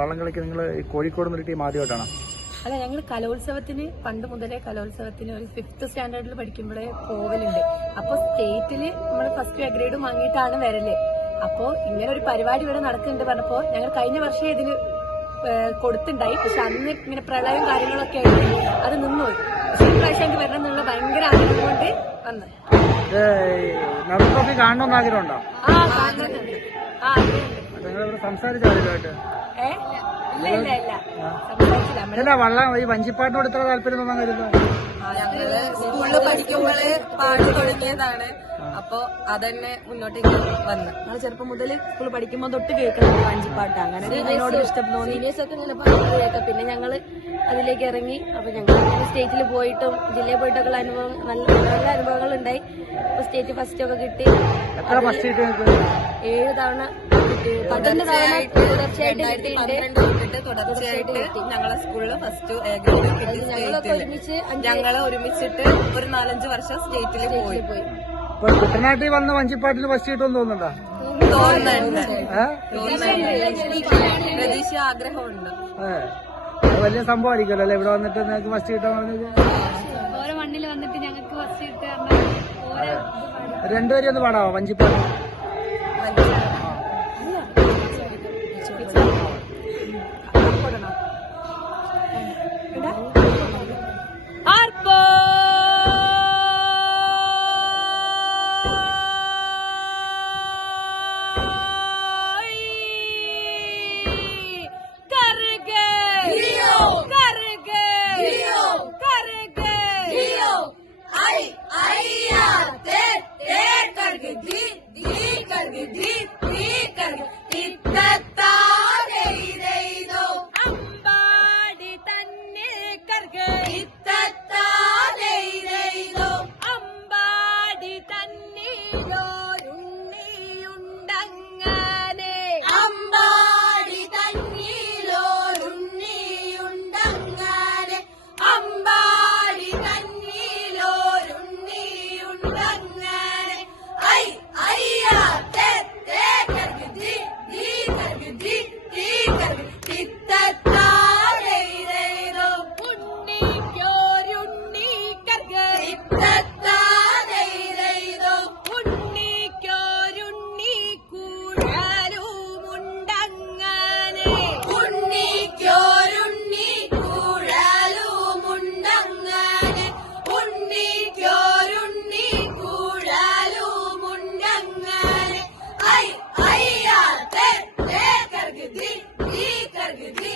വള്ളംകളിക്ക് നിങ്ങൾ കോഴിക്കോട് നിന്നൊരു ടീം ആദ്യമായിട്ടാണ്? അല്ല, ഞങ്ങൾ കലോത്സവത്തിന് പണ്ട് മുതലേ കലോത്സവത്തിന് ഒരു 5th സ്റ്റാൻഡേർഡിൽ പഠിക്കുമ്പോഴേ പോവലുണ്ട്. അപ്പൊ സ്റ്റേറ്റില് നമ്മൾ ഫസ്റ്റ് ഗ്രേഡ് വാങ്ങിയിട്ടാണ് വരല്. അപ്പോ ഇങ്ങനെ ഒരു പരിപാടി ഇവിടെ നടക്കുന്നുണ്ട് പറഞ്ഞപ്പോ ഞങ്ങൾ കഴിഞ്ഞ വർഷം ഇതിന് കൊടുത്തുണ്ടായി. പക്ഷെ അന്ന് ഇങ്ങനെ പ്രളയം കാര്യങ്ങളൊക്കെ ആയിട്ട് അത് നിന്നുപോയി. പക്ഷെ ഇപ്രാവശ്യം എനിക്ക് വരണം എന്നുള്ള ഭയങ്കര ആഗ്രഹം കൊണ്ട് വന്ന് കാണണമെന്ന് ആഗ്രഹമുണ്ടോ? കാണുന്നുണ്ട്. നിങ്ങൾ സംസാരിച്ചായിട്ട് വള്ളം ഈ വഞ്ചിപ്പാട്ടിനോട് ഇത്ര താല്പര്യം തോന്നാൻ കരുതോ? ഞങ്ങള് സ്കൂളിൽ പഠിക്കുമ്പോഴേ പാടി തുടങ്ങിയതാണ്. അപ്പൊ അതന്നെ മുന്നോട്ടേക്ക് വന്ന് ഞങ്ങൾ ചെറുപ്പം മുതൽ സ്കൂളിൽ പഠിക്കുമ്പോൾ തൊട്ട് കേൾക്കണം വഞ്ചിപ്പാട്ട്. അങ്ങനെ അതിനോട് ഇഷ്ടം തോന്നി. സീനിയേഴ്സൊക്കെ ഇങ്ങനെ പറഞ്ഞു കേൾക്കാം. പിന്നെ ഞങ്ങള് അതിലേക്ക് ഇറങ്ങി. അപ്പൊ ഞങ്ങൾ സ്റ്റേറ്റിൽ പോയിട്ടും ജില്ലയിൽ പോയിട്ടൊക്കെ അനുഭവം നല്ല നല്ല അനുഭവങ്ങൾ ഉണ്ടായി. അപ്പൊ സ്റ്റേറ്റ് ഫസ്റ്റ് ഒക്കെ കിട്ടി. 7 തവണ 12 തവണ തുടർച്ചയായിട്ട് ഞങ്ങളെ സ്കൂളില് ഫസ്റ്റ് ഞങ്ങള് ഒരുമിച്ചിട്ട് ഒരു 4-5 വർഷം സ്റ്റേറ്റിൽ പോയി. കുട്ടനാട്ടിൽ വന്ന വഞ്ചിപ്പാട്ടിന് ഫസ്റ്റ് കിട്ടുമെന്ന് തോന്നുന്നുണ്ടോ? പ്രതീക്ഷ ആഗ്രഹമുണ്ട്. വലിയ സംഭവമായിരിക്കുമല്ലോ അല്ലെ ഇവിടെ വന്നിട്ട് നിങ്ങൾക്ക് ഫസ്റ്റ് കിട്ടാൻ പറഞ്ഞത്? ഓരോ മണ്ണിൽ വന്നിട്ട് ഞങ്ങൾക്ക് ഫസ്റ്റ് കിട്ടാൻ രണ്ടുപേരും ഒന്ന് പാടാവോ വഞ്ചിപ്പാട്ട്? Di